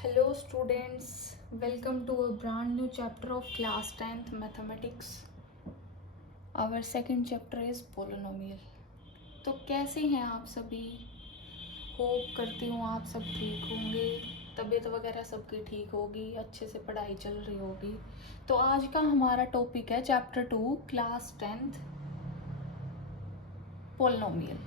Hello students, welcome to a brand new chapter of class 10th mathematics. Our second chapter is polynomial. तो कैसे हैं आप सभी? Hope करती हूँ आप सब ठीक होंगे, तबीयत वगैरह सबकी ठीक होगी, अच्छे से पढ़ाई चल रही होगी। तो आज का हमारा टॉपिक है चैप्टर 2 क्लास 10th पोलिनोमियल।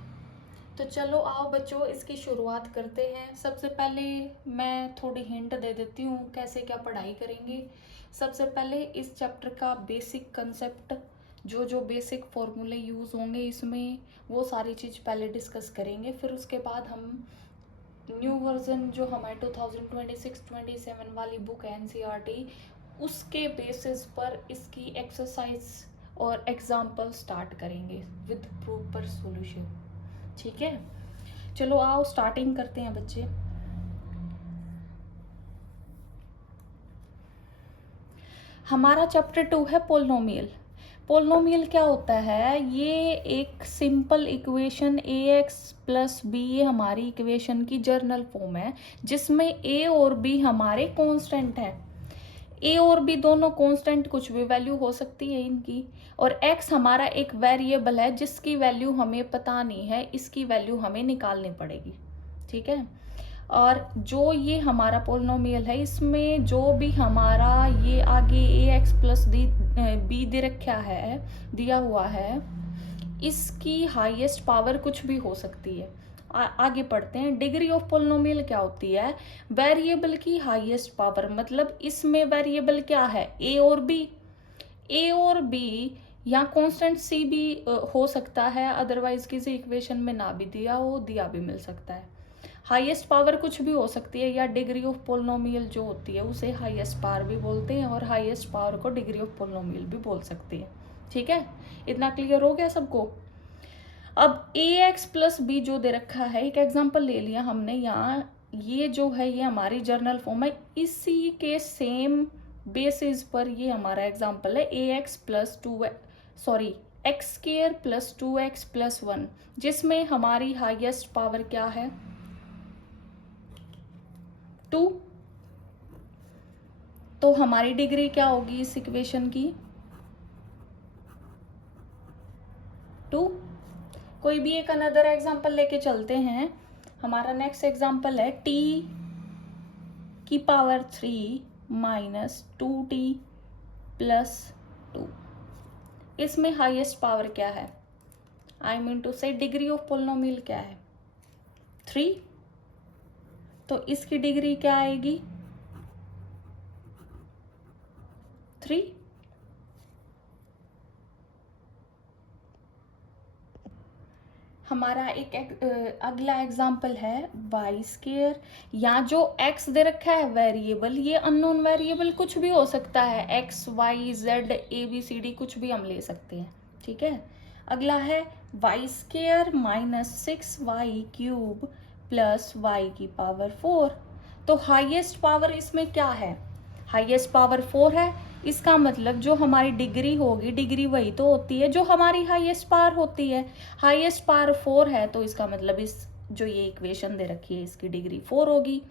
तो चलो आओ बच्चों इसकी शुरुआत करते हैं। सबसे पहले मैं थोड़ी हिंट दे देती हूँ कैसे क्या पढ़ाई करेंगे। सबसे पहले इस चैप्टर का बेसिक कंसेप्ट, जो जो बेसिक फॉर्मूले यूज़ होंगे इसमें, वो सारी चीज़ पहले डिस्कस करेंगे। फिर उसके बाद हम न्यू वर्जन जो हमारे 2026-27 वाली बुक है एनसीईआरटी, उसके बेसिस पर इसकी एक्सरसाइज और एग्जाम्पल स्टार्ट करेंगे विद प्रॉपर सॉल्यूशन। ठीक है, चलो आओ स्टार्टिंग करते हैं बच्चे। हमारा चैप्टर 2 है पोलिनोमियल। पोलिनोमियल क्या होता है? ये एक सिंपल इक्वेशन ए एक्स प्लस बी, ये हमारी इक्वेशन की जर्नल फॉर्म है जिसमें ए और बी हमारे कांस्टेंट है। ए और बी दोनों कांस्टेंट, कुछ भी वैल्यू हो सकती है इनकी, और एक्स हमारा एक वेरिएबल है जिसकी वैल्यू हमें पता नहीं है, इसकी वैल्यू हमें निकालनी पड़ेगी। ठीक है, और जो ये हमारा पोलिनोमियल है इसमें जो भी हमारा ये आगे ए एक्स प्लस बी दे रखा है, दिया हुआ है, इसकी हाईएस्ट पावर कुछ भी हो सकती है। आगे पढ़ते हैं। डिग्री ऑफ पोलिनोमियल क्या होती है? वेरिएबल की हाईएस्ट पावर, मतलब इसमें वेरिएबल क्या है? ए और बी। ए और बी या कांस्टेंट सी भी हो सकता है, अदरवाइज किसी इक्वेशन में ना भी दिया हो, दिया भी मिल सकता है। हाईएस्ट पावर कुछ भी हो सकती है, या डिग्री ऑफ पोलिनोमियल जो होती है उसे हाईएस्ट पावर भी बोलते हैं, और हाईएस्ट पावर को डिग्री ऑफ पोलिनोमियल भी बोल सकते हैं। ठीक है, इतना क्लियर हो गया सबको? अब ए एक्स प्लस बी जो दे रखा है, एक एग्जांपल ले लिया हमने यहाँ, ये जो है ये हमारी जर्नल फॉर्म है, इसी के सेम बेसिस पर ये हमारा एग्जांपल है a x plus x square plus 2x plus 1, जिसमें हमारी हाईएस्ट पावर क्या है? 2। तो हमारी डिग्री क्या होगी इस इक्वेशन की? 2। कोई भी एक अनदर एग्जांपल लेके चलते हैं। हमारा नेक्स्ट एग्जांपल है t की पावर 3 माइनस 2t प्लस 2। इसमें हाईएस्ट पावर क्या है? आई मीन टू से डिग्री ऑफ पोलिनोमियल क्या है? 3। तो इसकी डिग्री क्या आएगी? 3। हमारा एक अगला एग्जाम्पल है वाई स्क्वायर, या जो एक्स दे रखा है वेरिएबल, ये अननोन वेरिएबल कुछ भी हो सकता है, X Y Z A B C D कुछ भी हम ले सकते हैं। ठीक है, अगला है Y square minus 6y cube plus Y की पावर 4। तो हाईएस्ट पावर इसमें क्या है? हाईएस्ट पावर 4 है, इसका मतलब जो हमारी डिग्री होगी, डिग्री वही तो होती है जो हमारी हाईएस्ट पावर होती है। हाईएस्ट पावर 4 है, तो इसका मतलब इस जो ये इक्वेशन दे रखी है इसकी डिग्री 4 होगी।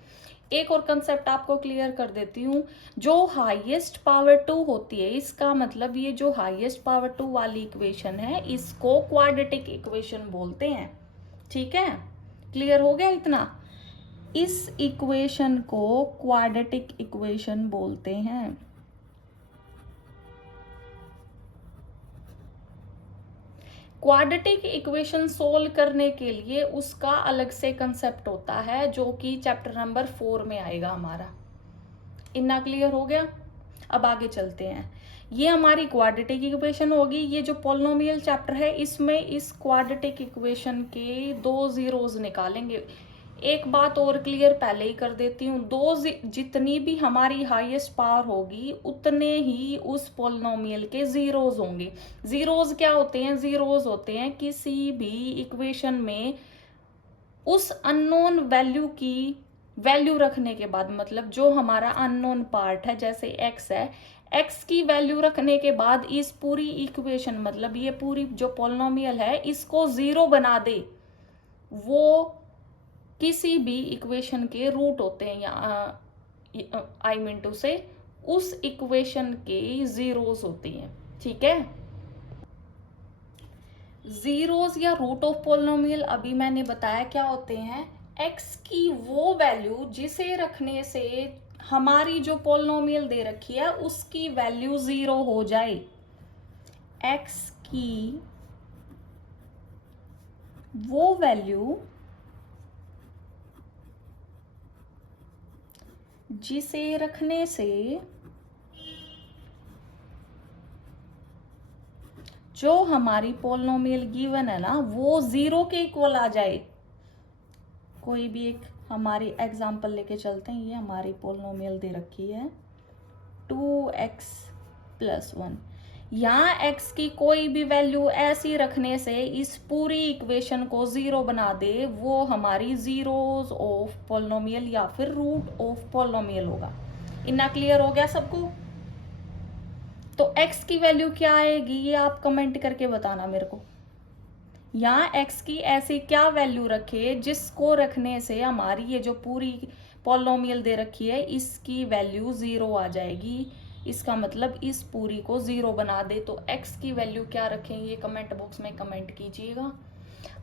एक और कंसेप्ट आपको क्लियर कर देती हूँ, जो हाईएस्ट पावर 2 होती है, इसका मतलब ये जो हाईएस्ट पावर 2 वाली इक्वेशन है इसको क्वाड्रेटिक इक्वेशन बोलते हैं। ठीक है, क्लियर हो गया इतना? इस इक्वेशन को क्वाड्रेटिक इक्वेशन बोलते हैं। क्वाड्रेटिक इक्वेशन सोल्व करने के लिए उसका अलग से कंसेप्ट होता है जो कि चैप्टर नंबर 4 में आएगा हमारा। इतना क्लियर हो गया? अब आगे चलते हैं। ये हमारी क्वाड्रेटिक इक्वेशन होगी। ये जो पोलिनोमियल चैप्टर है इसमें इस क्वाड्रेटिक इक्वेशन के 2 जीरोज निकालेंगे। एक बात और क्लियर पहले ही कर देती हूँ, जितनी भी हमारी हाईएस्ट पावर होगी उतने ही उस पोलिनोमियल के जीरोज होंगे। जीरोज क्या होते हैं? जीरोज होते हैं किसी भी इक्वेशन में उस अननोन वैल्यू की वैल्यू रखने के बाद, मतलब जो हमारा अननोन पार्ट है जैसे एक्स है, एक्स की वैल्यू रखने के बाद इस पूरी इक्वेशन, मतलब ये पूरी जो पोलिनोमियल है इसको जीरो बना दे, वो किसी भी इक्वेशन के रूट होते हैं, या आई मीन टू से उस इक्वेशन के जीरोस होती हैं। ठीक है, जीरोस या रूट ऑफ पोलिनोमियल अभी मैंने बताया क्या होते हैं। एक्स की वो वैल्यू जिसे रखने से हमारी जो पोलिनोमियल दे रखी है उसकी वैल्यू जीरो हो जाए। एक्स की वो वैल्यू जिसे रखने से जो हमारी पोलिनोमियल गिवन है ना वो जीरो के इक्वल आ जाए। कोई भी एक हमारी एग्जांपल लेके चलते हैं। ये हमारी पोलिनोमियल दे रखी है 2x+1। यहाँ x की कोई भी वैल्यू ऐसी रखने से इस पूरी इक्वेशन को जीरो बना दे, वो हमारी जीरोस ऑफ पोलिनोमियल या फिर रूट ऑफ पोलिनोमियल होगा। इतना क्लियर हो गया सबको? तो x की वैल्यू क्या आएगी ये आप कमेंट करके बताना मेरे को। यहाँ x की ऐसी क्या वैल्यू रखे जिसको रखने से हमारी ये जो पूरी पोलिनोमियल दे रखी है इसकी वैल्यू जीरो आ जाएगी। इसका मतलब इस पूरी को जीरो बना दे। तो x की वैल्यू क्या रखें ये कमेंट बॉक्स में कमेंट कीजिएगा।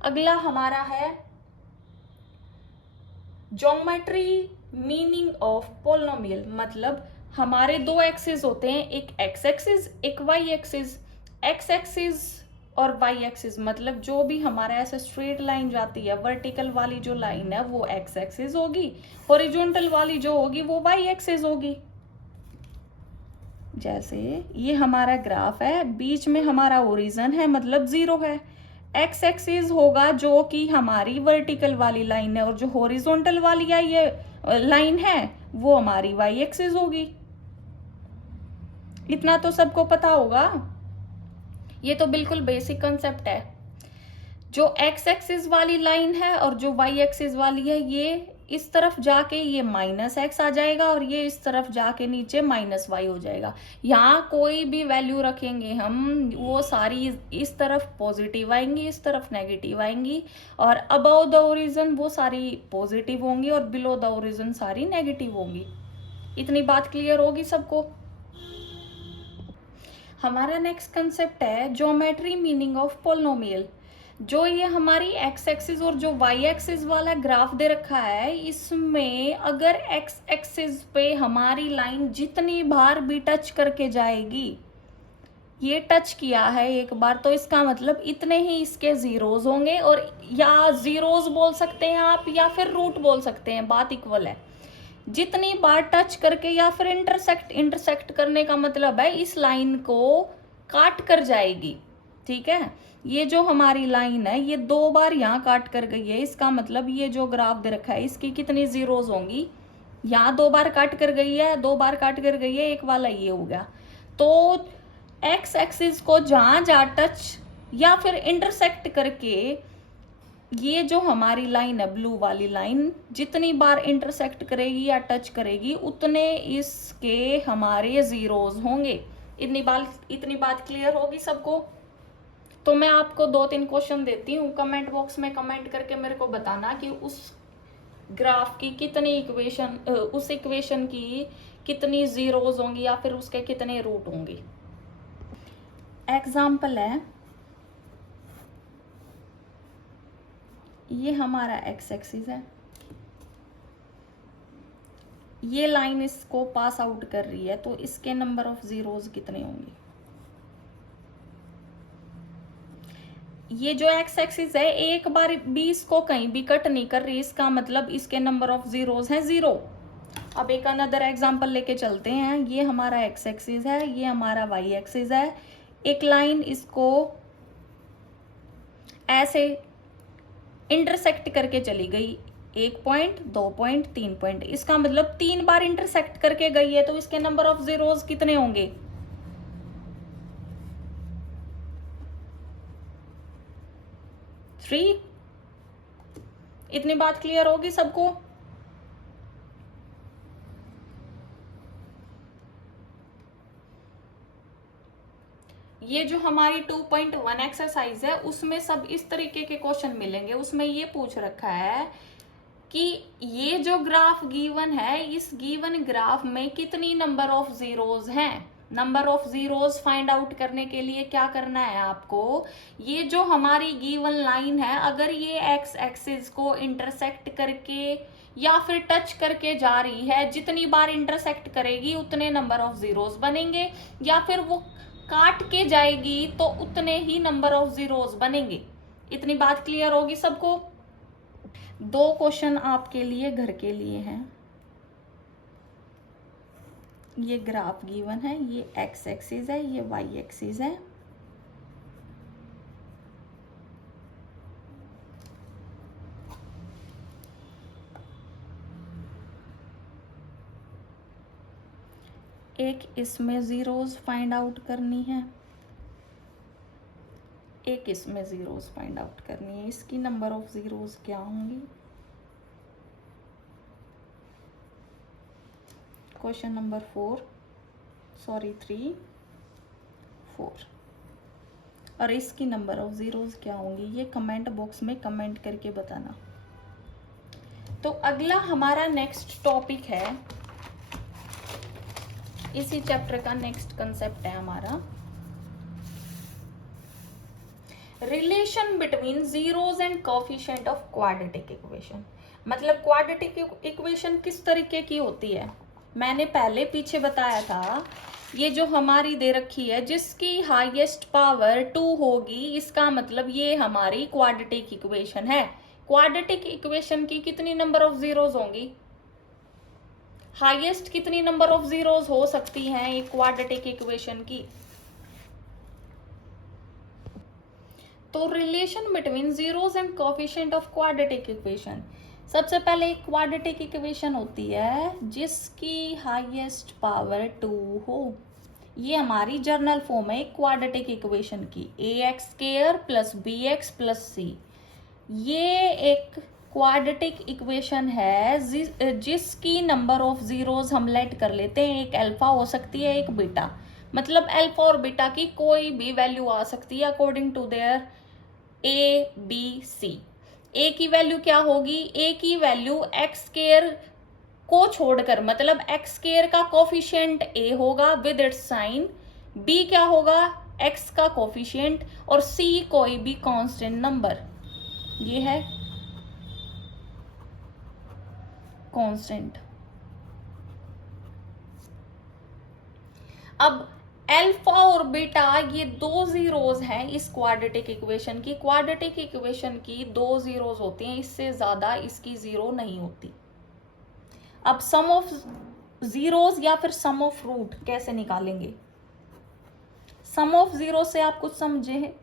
अगला हमारा है ज्योमेट्री मीनिंग ऑफ पोलिनोमियल। मतलब हमारे दो एक्सिस होते हैं, एक x एक्सिस एक y एक्सिस। x एक्सिस और y एक्सिस मतलब जो भी हमारा ऐसे स्ट्रेट लाइन जाती है, वर्टिकल वाली जो लाइन है वो x एक्सिस होगी, हॉरिजॉन्टल वाली जो होगी वो y एक्सिस होगी। जैसे ये हमारा ग्राफ है, बीच में हमारा ओरिजिन है मतलब जीरो है। x एक्सिस होगा जो कि हमारी वर्टिकल वाली लाइन है और जो हॉरिजॉन्टल वाली है ये लाइन है वो हमारी y एक्सिस होगी। इतना तो सबको पता होगा। ये तो बिल्कुल बेसिक कंसेप्ट है। जो x एक्सिस वाली लाइन है और जो y एक्सिस वाली है ये इस तरफ जाके ये -x आ जाएगा और ये इस तरफ जाके नीचे -y हो जाएगा। यहाँ कोई भी वैल्यू रखेंगे हम वो सारी इस तरफ पॉजिटिव आएंगी, इस तरफ नेगेटिव आएंगी, और अबव द ओरिजिन वो सारी पॉजिटिव होंगी और बिलो द ओरिजिन सारी नेगेटिव होंगी। इतनी बात क्लियर होगी सबको? हमारा नेक्स्ट कंसेप्ट है ज्योमेट्री मीनिंग ऑफ पोलिनोमियल। जो ये हमारी x एक्सिस और जो y एक्सिस वाला ग्राफ दे रखा है इसमें अगर x एक्सिस पे हमारी लाइन जितनी बार भी टच करके जाएगी, ये टच किया है एक बार तो इसका मतलब इतने ही इसके जीरोस होंगे, और या जीरोस बोल सकते हैं आप या फिर रूट बोल सकते हैं, बात इक्वल है। जितनी बार टच करके या फिर इंटरसेक्ट करने का मतलब है इस लाइन को काट कर जाएगी। ठीक है, ये जो हमारी लाइन है ये दो बार यहाँ काट कर गई है, इसका मतलब ये जो ग्राफ दे रखा है इसकी कितनी जीरोस होंगी। यहाँ दो बार काट कर गई है, दो बार काट कर गई है, एक वाला ये हो गया। तो एक्स एक्सिस को जहां जहां टच या फिर इंटरसेक्ट करके ये जो हमारी लाइन है ब्लू वाली लाइन जितनी बार इंटरसेक्ट करेगी या टच करेगी उतने इसके हमारे जीरोस होंगे। इतनी बात क्लियर होगी सबको? तो मैं आपको 2-3 क्वेश्चन देती हूँ, कमेंट बॉक्स में कमेंट करके मेरे को बताना कि उस ग्राफ की कितनी इक्वेशन उस इक्वेशन की कितनी जीरोस होंगी या फिर उसके कितने रूट होंगे। एग्जाम्पल है, ये हमारा एक्स एक्सिस है, ये लाइन इसको पास आउट कर रही है तो इसके नंबर ऑफ जीरोस कितने होंगे। ये जो एक्स एक्सिस है एक बार भी इसको कहीं भी कट नहीं कर रही, इसका मतलब इसके नंबर ऑफ जीरोस हैं जीरो। अब एक अनदर एग्जांपल लेके चलते हैं। ये हमारा एक्स एक्सिस है, ये हमारा वाई एक्सिस है। एक लाइन इसको ऐसे इंटरसेक्ट करके चली गई, 1 पॉइंट 2 पॉइंट 3 पॉइंट, इसका मतलब 3 बार इंटरसेक्ट करके गई है तो इसके नंबर ऑफ जीरोस कितने होंगे। 3। इतनी बात क्लियर होगी सबको? ये जो हमारी 2.1 एक्सरसाइज है उसमें सब इस तरीके के क्वेश्चन मिलेंगे। उसमें ये पूछ रखा है कि ये जो ग्राफ गिवन है, इस गिवन ग्राफ में कितनी नंबर ऑफ जीरोज हैं। Number of zeros find out करने के लिए क्या करना है आपको, ये जो हमारी गिवन लाइन है, अगर ये एक्स एक्सिस को इंटरसेक्ट करके या फिर टच करके जा रही है, जितनी बार इंटरसेक्ट करेगी उतने नंबर ऑफ जीरोज बनेंगे, या फिर वो काट के जाएगी तो उतने ही नंबर ऑफ जीरोज बनेंगे। इतनी बात क्लियर होगी सबको। दो क्वेश्चन आपके लिए घर के लिए हैं। ये ग्राफ गिवन है, ये एक्स एक्सिस है, ये वाई एक्सिस है। एक इसमें जीरोज फाइंड आउट करनी है, एक इसमें जीरोज फाइंड आउट करनी है। इसकी नंबर ऑफ जीरोज क्या होंगी। Question number 3, 4। और इसकी नंबर ऑफ जीरोज क्या होंगी, ये कमेंट बॉक्स में कमेंट करके बताना। तो अगला हमारा नेक्स्ट टॉपिक है, इसी चैप्टर का नेक्स्ट कंसेप्ट है हमारा relation between zeros and coefficient of quadratic equation. मतलब क्वाड्रेटिक इक्वेशन किस तरीके की होती है, मैंने पहले पीछे बताया था। ये जो हमारी दे रखी है, जिसकी हाईएस्ट पावर 2 होगी, इसका मतलब ये हमारी क्वाड्रेटिक इक्वेशन है। क्वाड्रेटिक इक्वेशन की कितनी नंबर ऑफ जीरोज होंगी, हाईएस्ट कितनी नंबर ऑफ जीरोज हो सकती हैं एक क्वाड्रेटिक इक्वेशन की। तो relation between zeros and coefficient of quadratic equation, सबसे पहले एक क्वाड्रेटिक इक्वेशन होती है जिसकी हाईएस्ट पावर 2 हो। ये हमारी जर्नल फॉर्म है क्वाड्रेटिक इक्वेशन की, ax² plus bx plus c। ये एक क्वाड्रेटिक इक्वेशन है जिसकी नंबर ऑफ जीरोज हम लेट कर लेते हैं, एक अल्फा हो सकती है, एक बीटा। मतलब अल्फा और बीटा की कोई भी वैल्यू आ सकती है according to their a B c. A की वैल्यू क्या होगी, ए की वैल्यू x² को छोड़कर, मतलब x² का कोफिशिएंट a होगा विद इट्स साइन, b क्या होगा x का कोफिशिएंट, और c कोई भी कांस्टेंट नंबर, ये है कांस्टेंट। अब अल्फा और बीटा ये दो जीरोज हैं इस क्वाड्रेटिक इक्वेशन की। क्वाड्रेटिक इक्वेशन की दो जीरोज होती हैं, इससे ज्यादा इसकी जीरो नहीं होती। अब सम ऑफ जीरोज या फिर सम ऑफ रूट कैसे निकालेंगे। सम ऑफ जीरो से आप कुछ समझे हैं,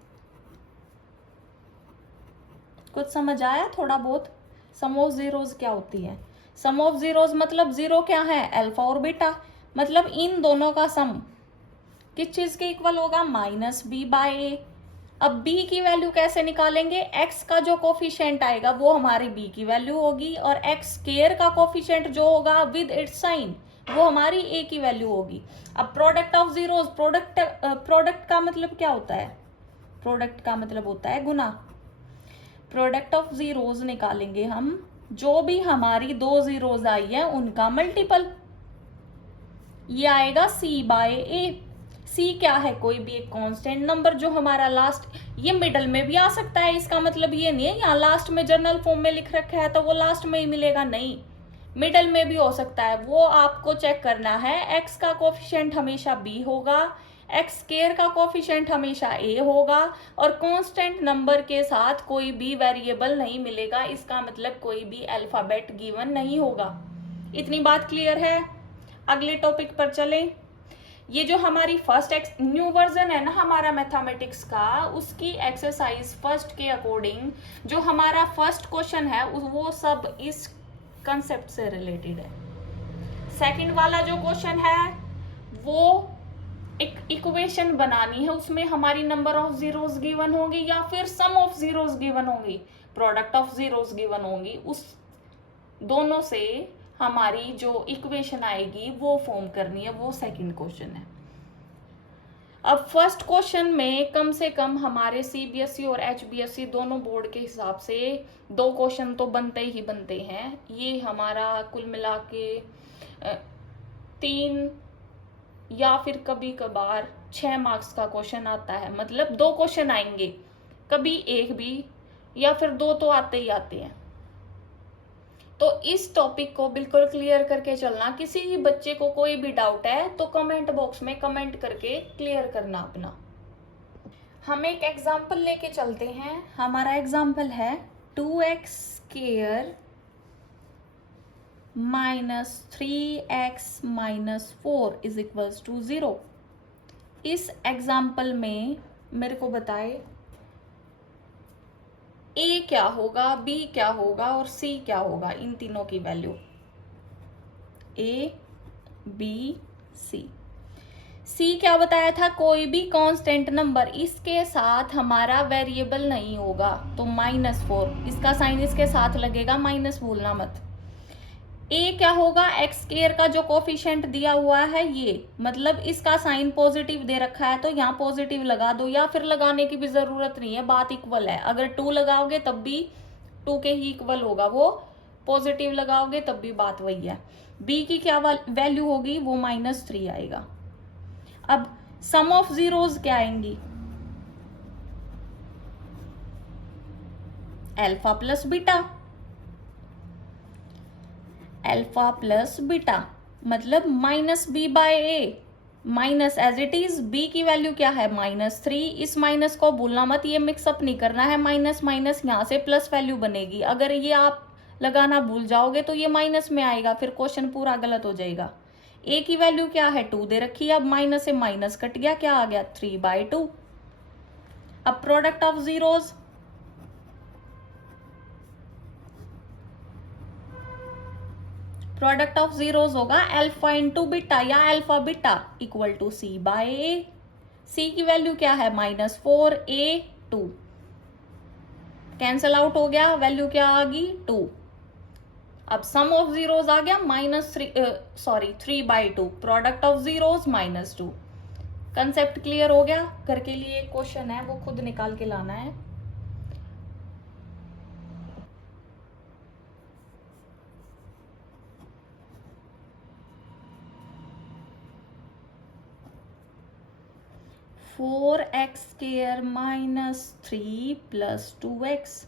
कुछ समझ आया थोड़ा बहुत। सम ऑफ जीरोज क्या होती है, सम ऑफ जीरोज मतलब जीरो क्या है, अल्फा और बीटा, मतलब इन दोनों का सम किस चीज के इक्वल होगा, -b/a। अब b की वैल्यू कैसे निकालेंगे, x का जो कोफिशिएंट आएगा वो हमारी b की वैल्यू होगी, और x² का कोफिशिएंट जो होगा विद इट्स साइन वो हमारी a की वैल्यू होगी। अब प्रोडक्ट ऑफ जीरोज, प्रोडक्ट का मतलब क्या होता है, प्रोडक्ट का मतलब होता है गुना। प्रोडक्ट ऑफ जीरोज निकालेंगे हम, जो भी हमारी दो जीरोज आई है उनका मल्टीपल, ये आएगा c/a। c क्या है, कोई भी एक कांस्टेंट नंबर जो हमारा लास्ट, ये मिडल में भी आ सकता है, इसका मतलब ये नहीं है यहाँ लास्ट में जर्नल फॉर्म में लिख रखा है तो वो लास्ट में ही मिलेगा, नहीं, मिडल में भी हो सकता है। वो आपको चेक करना है, x का कोफिशिएंट हमेशा b होगा, x² का कोफिशिएंट हमेशा a होगा, और कांस्टेंट नंबर के साथ कोई भी वेरिएबल नहीं मिलेगा, इसका मतलब कोई भी अल्फाबेट गिवन नहीं होगा। इतनी बात क्लियर है। अगले टॉपिक पर चलें। ये जो हमारी फर्स्ट न्यू वर्जन है ना हमारा मैथमेटिक्स का, उसकी एक्सरसाइज फर्स्ट के अकॉर्डिंग जो हमारा फर्स्ट क्वेश्चन है वो सब इस कंसेप्ट से रिलेटेड है। सेकंड वाला जो क्वेश्चन है वो एक इक्वेशन बनानी है, उसमें हमारी नंबर ऑफ जीरोज गिवन होंगी या फिर सम ऑफ जीरोज गिवन होंगी, प्रोडक्ट ऑफ जीरोज गिवन होंगी, उस दोनों से हमारी जो इक्वेशन आएगी वो फॉर्म करनी है, वो सेकंड क्वेश्चन है। अब फर्स्ट क्वेश्चन में कम से कम हमारे सीबीएसई और एचबीएसई दोनों बोर्ड के हिसाब से 2 क्वेश्चन तो बनते ही बनते हैं। ये हमारा कुल मिला के 3 या फिर कभी कभार 6 मार्क्स का क्वेश्चन आता है, मतलब 2 क्वेश्चन आएंगे, कभी 1 भी, या फिर 2 तो आते ही आते हैं। तो इस टॉपिक को बिल्कुल क्लियर करके चलना। किसी भी बच्चे को कोई भी डाउट है तो कमेंट बॉक्स में कमेंट करके क्लियर करना अपना। हम एक एग्जाम्पल लेके चलते हैं। हमारा एग्जाम्पल है 2x square minus 3x minus 4 is equals to 0। इस एग्जाम्पल में मेरे को बताए a क्या होगा, b क्या होगा और c क्या होगा, इन तीनों की value a b c। c क्या बताया था, कोई भी कांस्टेंट नंबर इसके साथ हमारा वेरिएबल नहीं होगा, तो -4 इसका साइन इसके साथ लगेगा, माइनस भूलना मत। a क्या होगा, एक्स स्क्वायर का जो कोफिशिएंट दिया हुआ है ये, मतलब इसका साइन पॉजिटिव दे रखा है तो यहाँ पॉजिटिव लगा दो, या फिर लगाने की भी जरूरत नहीं है, बात इक्वल है। अगर 2 लगाओगे तब भी 2 के ही इक्वल होगा, वो पॉजिटिव लगाओगे तब भी बात वही है। b की क्या वैल्यू होगी, वो -3 आएगा। अब सम ऑफ जीरोस क्या आएंगी, alpha plus beta, alpha plus beta मतलब -b/a, minus as it is. b की वैल्यू क्या है, -3। इस माइनस को भूलना मत, ये मिक्सअप नहीं करना है, माइनस माइनस यहाँ से प्लस वैल्यू बनेगी। अगर ये आप लगाना भूल जाओगे तो ये माइनस में आएगा, फिर क्वेश्चन पूरा गलत हो जाएगा। a की वैल्यू क्या है, 2 दे रखी है, अब माइनस से माइनस कट गया, क्या आ गया, 3/2। अब product of zeros, product of zeros होगा अल्फा इंटू बीटा या alpha beta equal to c/a। c की वैल्यू क्या है, -4, a 2, कैंसल आउट हो गया, वैल्यू क्या आ गई, 2। अब सम ऑफ जीरोस आ गया -3/2, product of zeros -2। Concept clear हो गया। घर के लिए एक क्वेश्चन है, वो खुद निकाल के लाना है। (4x² -3 + 2x).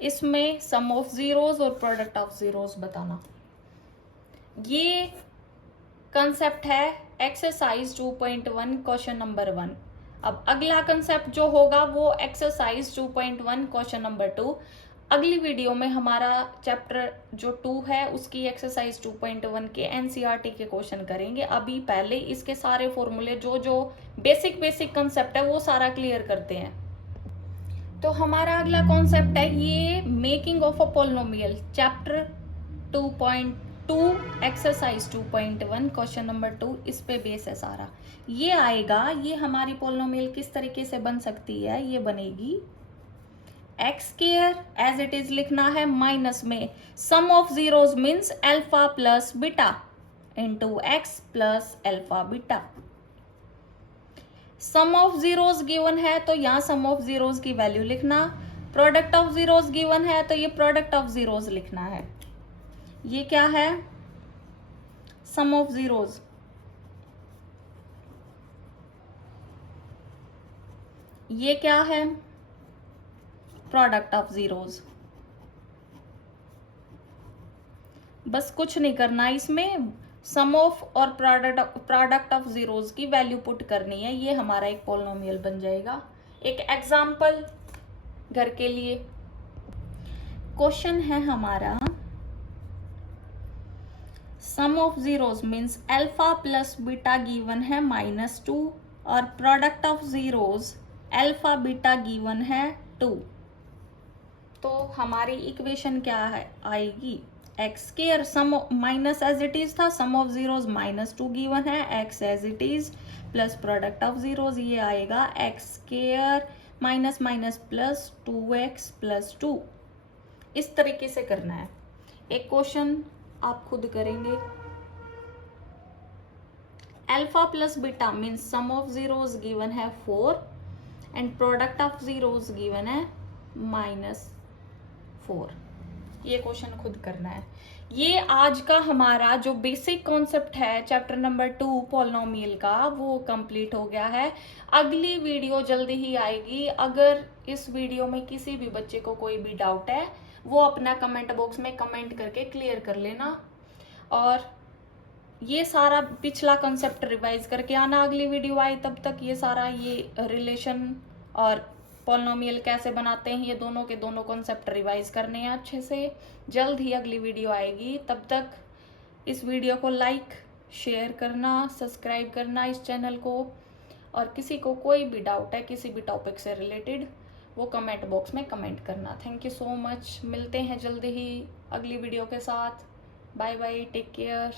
इसमें सम ऑफ जीरोस और प्रोडक्ट ऑफ जीरोस बताना। ये कंसेप्ट है एक्सरसाइज 2.1 क्वेश्चन नंबर 1। अब अगला कंसेप्ट जो होगा वो एक्सरसाइज 2.1 क्वेश्चन नंबर 2। अगली वीडियो में हमारा चैप्टर जो 2 है उसकी एक्सरसाइज 2.1 के एनसीईआरटी के क्वेश्चन करेंगे। अभी पहले इसके सारे फॉर्मूले जो बेसिक कंसेप्ट है वो सारा क्लियर करते हैं। तो हमारा अगला कॉन्सेप्ट है ये making of a polynomial, chapter 2.2 exercise 2.1 question number 2, इस पे बेस है सारा। ये आएगा, ये हमारी पॉलिनोमियल किस तरीके से बन सकती है, ये बनेगी x² एज इट इज लिखना है, माइनस में sum of zeros means alpha plus beta into x plus alpha beta. Sum of zeros given है तो यहाँ सम ऑफ जीरोस की वैल्यू लिखना, प्रोडक्ट ऑफ जीरोस गिवन है तो ये प्रोडक्ट ऑफ जीरोस लिखना है। ये क्या है, सम ऑफ जीरोस, ये क्या है, प्रोडक्ट ऑफ जीरोस। बस कुछ नहीं करना, इसमें सम ऑफ और प्रोडक्ट ऑफ जीरोस की वैल्यू पुट करनी है, ये हमारा एक पॉलिनोमियल बन जाएगा। एक एग्जाम्पल घर के लिए क्वेश्चन है हमारा, sum of zeros means alpha plus beta given है -2 और product of zeros alpha beta given है 2। तो हमारी इक्वेशन क्या है आएगी, x² sum minus as it is था, सम ऑफ जीरोस -2 गिवन है, x as it is plus product of zeros, ये आएगा x² minus minus plus 2x plus 2। इस तरीके से करना है। एक क्वेश्चन आप खुद करेंगे, alpha plus beta means sum of zeros given है 4 and product of zeros given है -4। ये क्वेश्चन खुद करना है। ये आज का हमारा जो बेसिक कॉन्सेप्ट है चैप्टर नंबर 2 पॉलिनोमियल का, वो कंप्लीट हो गया है। अगली वीडियो जल्दी ही आएगी। अगर इस वीडियो में किसी भी बच्चे को कोई भी डाउट है वो अपना कमेंट बॉक्स में कमेंट करके क्लियर कर लेना, और ये सारा पिछला कंसेप्ट रिवाइज करके आना अगली वीडियो आए तब तक। ये सारा ये रिलेशन और पॉलिनोमियल कैसे बनाते हैं ये दोनों के दोनों कॉन्सेप्ट रिवाइज करने हैं अच्छे से। जल्द ही अगली वीडियो आएगी, तब तक इस वीडियो को लाइक शेयर करना, सब्सक्राइब करना इस चैनल को, और किसी को कोई भी डाउट है किसी भी टॉपिक से रिलेटेड वो कमेंट बॉक्स में कमेंट करना। Thank you so much. मिलते हैं जल्दी ही अगली वीडियो के साथ। Bye bye, take care.